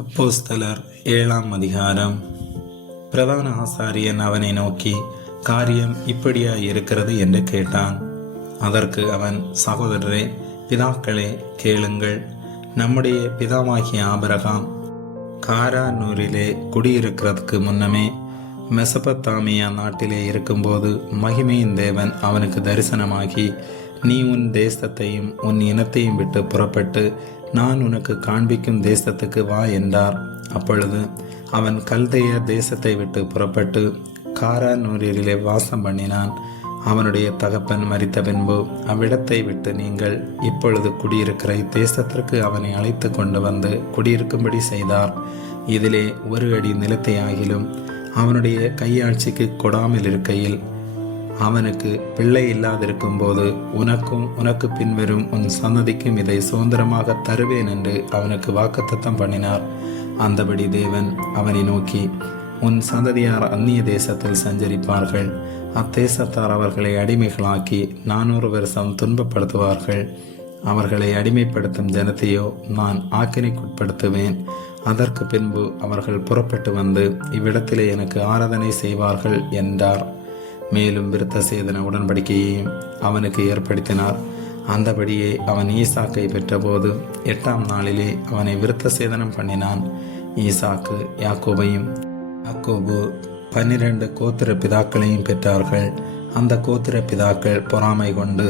அப்போஸ்தலர் 7ஆம் அதிகாரம். பிரதான ஆசாரியன் அவனை நோக்கி, காரியம் இப்படியா இருக்கிறது என்று கேட்டான். அதற்கு அவன், சகோதரரே, பிதாக்களே, கேளுங்கள். நம்முடைய பிதாவாகிய ஆபிரகாம் காரானூரிலே குடியிருக்கிறதுக்கு முன்னமே மெசபத்தாமியா நாட்டிலே இருக்கும்போது மகிமையின் தேவன் அவனுக்கு தரிசனமாகி, நீ உன் தேசத்தையும் உன் இனத்தையும் விட்டு புறப்பட்டு நான் உனக்கு காண்பிக்கும் தேசத்துக்கு வா என்றார். அப்பொழுது அவன் கல்தையர் தேசத்தை விட்டு புறப்பட்டு காரானூரிலே வாசம் பண்ணினான். அவனுடைய தகப்பன் மரித்த பின்பு அவ்விடத்தை விட்டு நீங்கள் இப்பொழுது குடியிருக்கிற தேசத்திற்கு அவனை அழைத்து கொண்டு வந்து குடியிருக்கும்படி செய்தார். இதிலே ஒரு அடி நிலத்தை ஆகிலும் அவனுடைய கையாட்சிக்கு கொடாமல் இருக்கையில், அவனுக்கு பிள்ளை இல்லாதிருக்கும் போது உனக்கும் உனக்கு பின்வரும் உன் சந்ததிக்கும் இதை சுதந்திரமாக தருவேன் என்று அவனுக்கு வாக்குத்தத்தம் பண்ணினார். அந்தபடி தேவன் அவனை நோக்கி, உன் சந்ததியார் அந்நிய தேசத்தில் சஞ்சரிப்பார்கள். அத்தேசத்தார் அவர்களை அடிமைகளாக்கி 400 வருஷம் துன்பப்படுத்துவார்கள். அவர்களை அடிமைப்படுத்தும் ஜனத்தையோ நான் ஆக்கினைக்குட்படுத்துவேன். அதற்கு பின்பு அவர்கள் புறப்பட்டு வந்து இவ்விடத்திலே எனக்கு ஆராதனை செய்வார்கள் என்றார். மேலும் விருத்த சேதன உடன்படிக்கையையும் அவனுக்கு ஏற்படுத்தினார். அந்தபடியே அவன் ஈசாக்கை பெற்றபோது 8ஆம் நாளிலே அவனை விருத்த சேதனம் பண்ணினான். ஈசாக்கு யாக்கோபையும், யாக்கோபு 12 கோத்திர பிதாக்களையும் பெற்றார்கள். அந்த கோத்திர பிதாக்கள் பொறாமை கொண்டு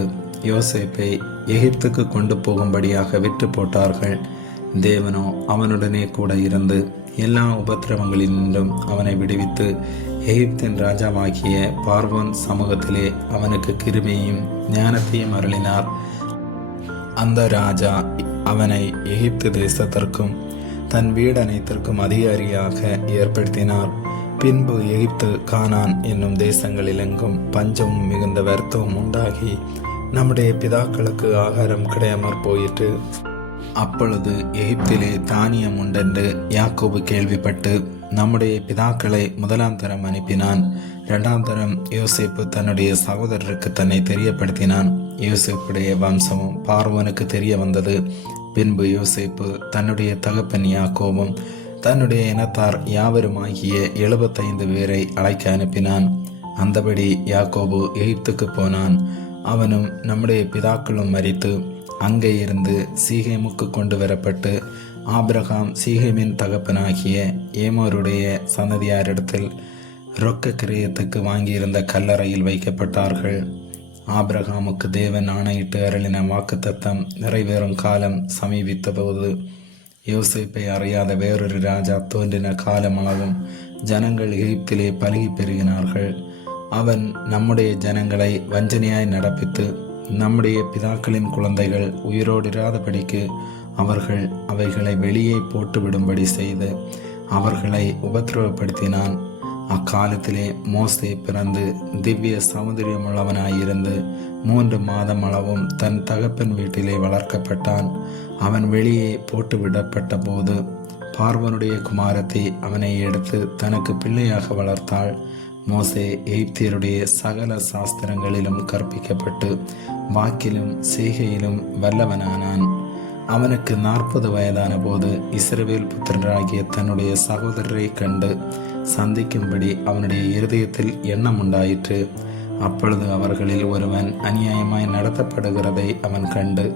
யோசேப்பை எகிப்துக்கு கொண்டு போகும்படியாக விற்று போட்டார்கள். தேவனோ அவனுடனே கூட இருந்து எல்லா உபத்திரவங்களினின்றும் அவனை விடுவித்து எகிப்தின் ராஜாவாகிய பார்வோன் சமூகத்திலே அவனுக்கு கிருபையும் ஞானத்தையும் அருளினார். அந்த ராஜா அவனை எகிப்து தேசத்திற்கும் தன் வீடனைத்திற்கும் அதிகாரியாக ஏற்படுத்தினார். பின்பு எகிப்து, கானான் என்னும் தேசங்களிலெங்கும் பஞ்சமும் மிகுந்த வருத்தமும் உண்டாகி நம்முடைய பிதாக்களுக்கு ஆகாரம் கிடையாமற் போயிற்று. அப்பொழுது எகிப்திலே தானியம் உண்டென்று யாக்கோபு கேள்விப்பட்டு நம்முடைய பிதாக்களை 1ஆம் தரம் அனுப்பினான். 2ஆம் தரம் யோசேப்பு தன்னுடைய சகோதரருக்கு தன்னை தெரியப்படுத்தினான். யோசேப்புடைய வம்சமும் பார்வோனுக்கு தெரிய வந்தது. பின்பு யோசேப்பு தன்னுடைய தகப்பன் யாக்கோபும் தன்னுடைய இனத்தார் யாவருமாகிய 75 பேரை அழைக்க அனுப்பினான். அந்தபடி யாக்கோபு எகிப்துக்கு போனான். அவனும் நம்முடைய பிதாக்களும் மரித்து அங்கே இருந்து சீகேமுக்கு கொண்டு வரப்பட்டு ஆபிரகாம் சீகேமின் தகப்பனாகிய ஏமோருடைய சந்ததியாரிடத்தில் ரொக்க கிரயத்துக்கு வாங்கியிருந்த கல்லறையில் வைக்கப்பட்டார்கள். ஆபிரகாமுக்கு தேவன் ஆணையிட்டு அருளின வாக்குத்தத்தம் நிறைவேறும் காலம் சமீபித்தபோது யோசேப்பை அறியாத வேறொரு ராஜா தோன்றின காலமளவும் ஜனங்கள் எகிப்திலே பலுகி பெருகினார்கள். அவன் நம்முடைய ஜனங்களை வஞ்சனையாய் நடப்பித்து நம்முடைய பிதாக்களின் குழந்தைகள் உயிரோடிராதபடிக்கு அவர்கள் அவைகளை வெளியே போட்டுவிடும்படி செய்து அவர்களை உபத்திரவப்படுத்தினான். அக்காலத்திலே மோசே பிறந்து திவ்ய சௌந்தரியமுள்ளவனாயிருந்து 3 மாதம் அளவும் தன் தகப்பன் வீட்டிலே வளர்க்கப்பட்டான். அவன் வெளியே போட்டுவிடப்பட்ட போது பார்வனுடைய குமாரத்தை அவனை எடுத்து தனக்கு பிள்ளையாக வளர்த்தாள். மோசே எகிப்தியருடைய சகல சாஸ்திரங்களிலும் கற்பிக்கப்பட்டு வாக்கிலும் செய்கையிலும் வல்லவனானான். அவனுக்கு 40 வயதான போது இஸ்ரவேல் புத்திரராகிய தன்னுடைய சகோதரரை கண்டு சந்திக்கும்படி அவனுடைய இருதயத்தில் எண்ணம் உண்டாயிற்று. அப்பொழுது அவர்களில் ஒருவன் அநியாயமாய் நடத்தப்படுகிறதை அவன் கண்டு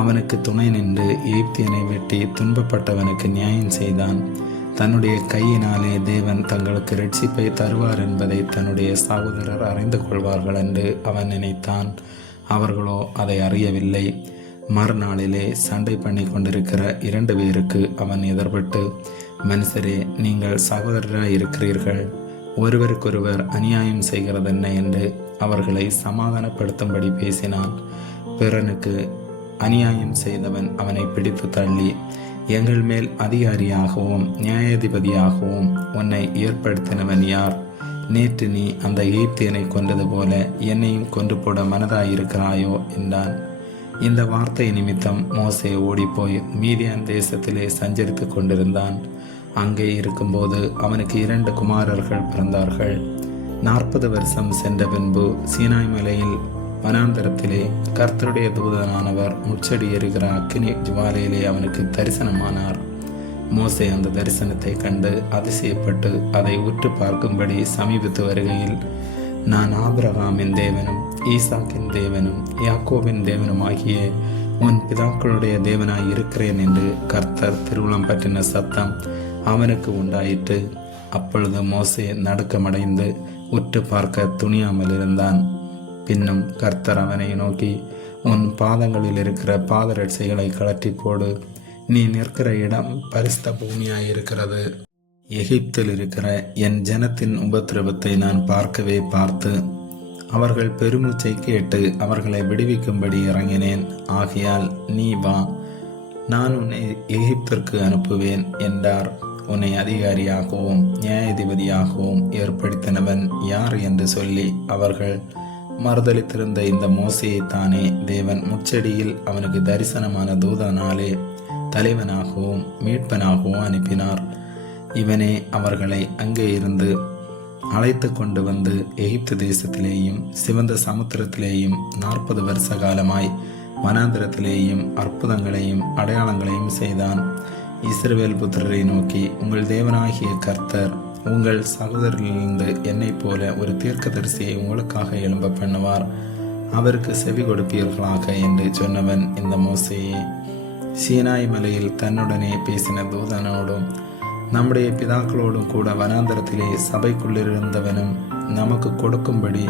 அவனுக்கு துணை நின்று எகிப்தியனை வெட்டி துன்பப்பட்டவனுக்கு நியாயம் செய்தான். தன்னுடைய கையினாலே தேவன் தங்களுக்கு இரட்சிப்பை தருவார் என்பதை தன்னுடைய சகோதரர் அறிந்து கொள்வார்கள் என்று அவன் நினைத்தான். அவர்களோ அதை அறியவில்லை. மறுநாளிலே சண்டை பண்ணி கொண்டிருக்கிற 2 பேருக்கு அவன் எதிர்பட்டு, மனுஷரே, நீங்கள் சகோதரராய் இருக்கிறீர்கள், ஒருவருக்கொருவர் அநியாயம் செய்கிறதென்ன என்று அவர்களை சமாதானப்படுத்தும்படி பேசினான். பிறனுக்கு அநியாயம் செய்தவன் அவனை பிடித்து தள்ளி, எங்கள் மேல் அதிகாரியாகவும் நியாயாதிபதியாகவும் உன்னை ஏற்படுத்தினவன் யார்? நேற்று நீ அந்த எகிப்தியனை கொன்றது போல என்னையும் கொன்று போட மனதாயிருக்கிறாயோ என்றான். இந்த வார்த்தை நிமித்தம் மோசே ஓடிப்போய் மீதியான் தேசத்திலே சஞ்சரித்து கொண்டிருந்தான். அங்கே இருக்கும்போது அவனுக்கு 2 குமாரர்கள் பிறந்தார்கள். 40 வருஷம் சென்ற பின்பு சீனாய் மலையில் வனாந்தரத்திலே கர்த்தருடைய தூதனானவர் முச்சடி எறிகிற அக்கினி ஜுவாலையிலே அவனுக்கு தரிசனமானார். மோசே அந்த தரிசனத்தை கண்டு அதிசயப்பட்டு அதை உற்று பார்க்கும்படி சமீபித்து வருகையில், நான் ஆபிரகாமின் தேவனும் ஈசாக்கின் தேவனும் யாக்கோபின் தேவனும் ஆகிய உன் பிதாக்களுடைய தேவனாய் இருக்கிறேன் என்று கர்த்தர் திருவுளம் பற்றின சத்தம் அவனுக்கு உண்டாயிற்று. அப்பொழுது மோசே நடுக்கமடைந்து உற்று பார்க்க துணியாமல் இருந்தான். பின்னும் கர்த்தர் அவனை நோக்கி, உன் பாதங்களில் இருக்கிற பாதரட்சைகளை கழற்றி போடு. நீ நிற்கிற இடம் பரிசுத்த பூமியாயிருக்கிறது. எகிப்தில் இருக்கிற என் ஜனத்தின் உபத்திரவத்தை நான் பார்க்கவே பார்த்து அவர்கள் பெருமூச்சை கேட்டு அவர்களை விடுவிக்கும்படி இறங்கினேன். ஆகையால் நீ வா, நான் உன்னை எகிப்திற்கு அனுப்புவேன் என்றார். உன்னை அதிகாரியாகவும் நியாயாதிபதியாகவும் ஏற்படுத்தினவன் யார் என்று சொல்லி அவர்கள் மறுதளித்திருந்த இந்த மோசையை தானே தேவன் முச்செடியில் அவனுக்கு தரிசனமான தூதனாலே தலைவனாகவும் மீட்பனாகவும் அனுப்பினார். இவனே அவர்களை அங்கே இருந்து அழைத்து கொண்டு வந்து எகிப்து தேசத்திலேயும் சிவந்த சமுத்திரத்திலேயும் 40 வருஷ காலமாய் வனாந்திரத்திலேயும் அற்புதங்களையும் அடையாளங்களையும் செய்தான். இஸ்ரவேல் புத்திரரை நோக்கி, உங்கள் தேவனாகிய கர்த்தர் உங்கள் சகோதரர்களிலிருந்து என்னை போல ஒரு தீர்க்கதரிசியை உங்களுக்காக எழும்ப பண்ணுவார். அவருக்கு செவி கொடுப்பீர்களாக என்று சொன்னவன் இந்த மோசேயே. சீனாய் மலையில் தன்னுடனே பேசின தூதனோடும் நம்முடைய பிதாக்களோடும் கூட வனாந்தரத்திலே சபைக்குள்ளிருந்தவனும் நமக்கு கொடுக்கும்படி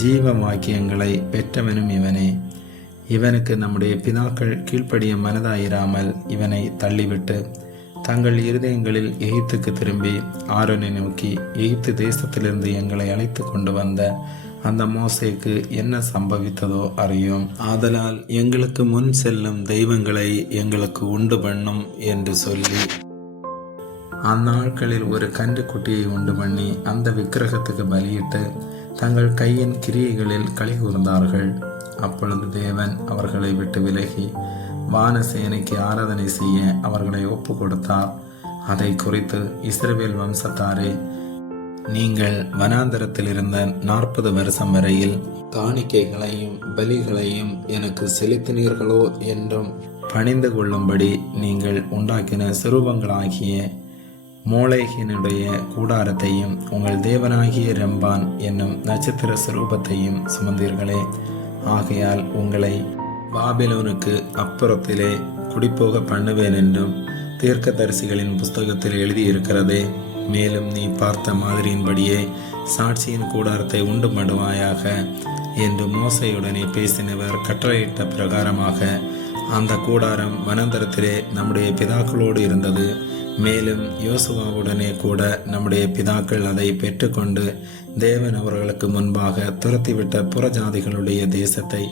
ஜீவ வாக்கியங்களை பெற்றவனும் இவனே. இவனுக்கு நம்முடைய பிதாக்கள் கீழ்ப்படிய மனதாயிராமல் இவனை தள்ளிவிட்டு தங்கள் இருதயங்களில் எகிப்துக்கு திரும்பி ஆரோனை நோக்கி, எகிப்து தேசத்திலிருந்து எங்களை அழைத்து கொண்டு வந்த அந்த மோசேக்கு என்ன சம்பவித்ததோ அறியும். ஆதலால் எங்களுக்கு முன் செல்லும் தெய்வங்களை எங்களுக்கு உண்டு பண்ணும் என்று சொல்லி அந்நாட்களில் ஒரு கன்றுக்குட்டியை உண்டு பண்ணி அந்த விக்கிரகத்துக்கு பலியிட்டு தங்கள் கையின் கிரியைகளில் களி கூர்ந்தார்கள். அப்பொழுது தேவன் அவர்களை விட்டு விலகி வானசேனைக்கு ஆராதனை செய்ய அவர்களை ஒப்பு கொடுத்தார். அதை குறித்து இஸ்ரவேல் வம்சத்தாரே, நீங்கள் வனாந்தரத்தில் இருந்த 40 வருஷம் வரையில் காணிக்கைகளையும் பலிகளையும் எனக்கு செலுத்தினீர்களோ என்றும் பணிந்து கொள்ளும்படி நீங்கள் உண்டாக்கின சிறுபங்களாகிய மோளேகினுடைய கூடாரத்தையும் உங்கள் தேவனாகிய ரெம்பான் என்னும் நட்சத்திர சிரூபத்தையும் சுமந்தீர்களே. ஆகையால் உங்களை பாபிலோனுக்கு அப்புறத்திலே குடிப்போக பண்ணுவேன் என்றும் தீர்க்கதரிசிகளின் புஸ்தகத்தில் எழுதியிருக்கிறதே. மேலும் நீ பார்த்த மாதிரியின்படியே சாட்சியின் கூடாரத்தை உண்டு பண்ணுவாயாக என்று மோசையுடனே பேசினவர் கட்டளையிட்ட பிரகாரமாக அந்த கூடாரம் வனாந்தரத்திலே நம்முடைய பிதாக்களோடு இருந்தது. மேலும் யோசுவாவுடனே கூட நம்முடைய பிதாக்கள் அதை பெற்றுக்கொண்டு தேவன் அவர்களுக்கு முன்பாக துரத்திவிட்ட புறஜாதிகளுடைய தேசத்தை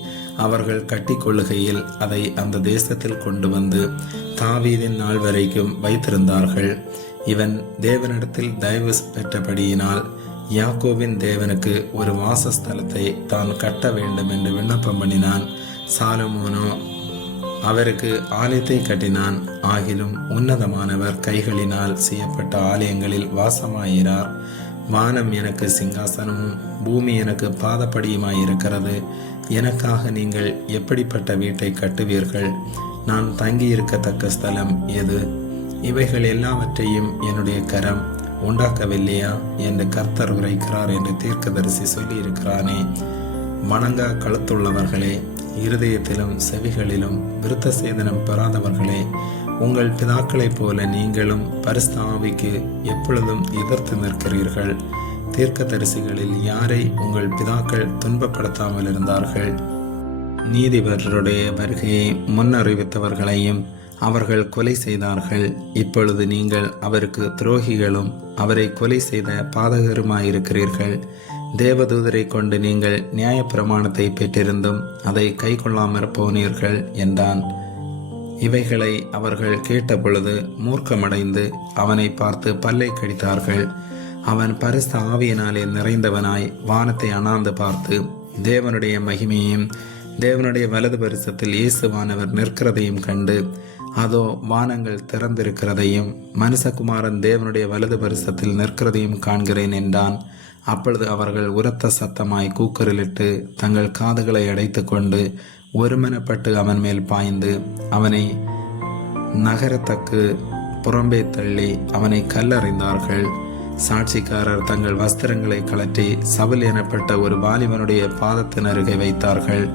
அவர்கள் கட்டிக்கொள்ளுகையில் அதை அந்த தேசத்தில் கொண்டு வந்து தாவீதின் நாள் வரைக்கும் வைத்திருந்தார்கள். இவன் தேவனிடத்தில் தயவு பெற்றபடியினால் யாக்கோபின் தேவனுக்கு ஒரு வாசஸ்தலத்தை தான் கட்ட வேண்டும் என்று விண்ணப்பம் பண்ணினான். சாலமோனோ அவருக்கு ஆலயத்தை கட்டினான். ஆகிலும் உன்னதமானவர் கைகளினால் செய்யப்பட்ட ஆலயங்களில் வாசமாயிரார். வானம் எனக்கு சிங்காசனமும் பூமி எனக்கு பாதப்படியுமாயிருக்கிறது. எனக்காக நீங்கள் எப்படிப்பட்ட வீட்டை கட்டுவீர்கள்? நான் தங்கியிருக்கத்தக்க ஸ்தலம் எது? இவைகள் எல்லாவற்றையும் என்னுடைய கரம் உண்டாக்கவில்லையா என்று கர்த்தர் உரைக்கிறார் என்று தீர்க்கதரிசி சொல்லி இருக்கிறானே. வணங்கா கழுத்துள்ளவர்களே, இருதயத்திலும் செவிகளிலும் விருத்த சேதனம் பெறாதவர்களே, உங்கள் பிதாக்களைப் போல நீங்களும் பரிசுத்த ஆவிக்கு எப்பொழுதும் எதிர்த்து நிற்கிறீர்கள். தீர்க்கதரிசிகளில் யாரை உங்கள் பிதாக்கள் துன்பப்படுத்தாமல் இருந்தார்கள்? நீதிபதிகளுடைய வருகையை முன்னறிவித்தவர்களையும் அவர்கள் கொலை செய்தார்கள். இப்பொழுது நீங்கள் அவருக்கு துரோகிகளும் அவரை கொலை செய்த பாதகருமாயிருக்கிறீர்கள். தேவதூதரை கொண்டு நீங்கள் நியாயப்பிரமாணத்தை பெற்றிருந்தும் அதை கை கொள்ளாமற் போனீர்கள் என்றான். இவைகளை அவர்கள் கேட்டபொழுது மூர்க்கமடைந்து அவனை பார்த்து பல்லை கடித்தார்கள். அவன் பரிசுத்த ஆவியினாலே நிறைந்தவனாய் வானத்தை அண்ணாந்து பார்த்து தேவனுடைய மகிமையையும் தேவனுடைய வலது பரிசத்தில் இயேசுவானவர் நிற்கிறதையும் கண்டு, அதோ வானங்கள் திறந்திருக்கிறதையும் மனுஷகுமாரன் தேவனுடைய வலது பரிசத்தில் நிற்கிறதையும் காண்கிறேன் என்றான். அப்பொழுது அவர்கள் உரத்த சத்தமாய் கூக்குரலிட்டு தங்கள் காதுகளை அடைத்து கொண்டு ஒருமனப்பட்டு அவன் மேல் பாய்ந்து அவனை நகரத்தக்கு புறம்பே தள்ளி அவனை கல்லறிந்தார்கள். சாட்சிக்காரர் தங்கள் வஸ்திரங்களை கழற்றி சவுல் எனப்பட்ட ஒரு வாலிபனுடைய பாதத்தின் அருகே வைத்தார்கள்.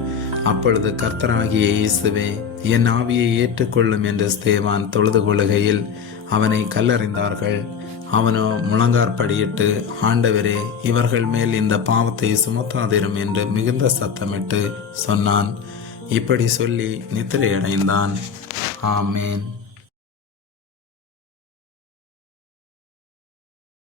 அப்பொழுது கர்த்தராகிய இயேசுவே, என் ஆவியை ஏற்றுக்கொள்ளும் என்று ஸ்தேவான் தொழுது கொள்ளுகையில் அவனை கல்லறிந்தார்கள். அவனோ முழங்காற்படியிட்டு, ஆண்டவரே, இவர்கள் மேல் இந்த பாவத்தை சுமத்தாதிரும் என்று மிகுந்த சத்தமிட்டு சொன்னான். இப்படி சொல்லி நித்திரையடைந்தான். ஆமேன்.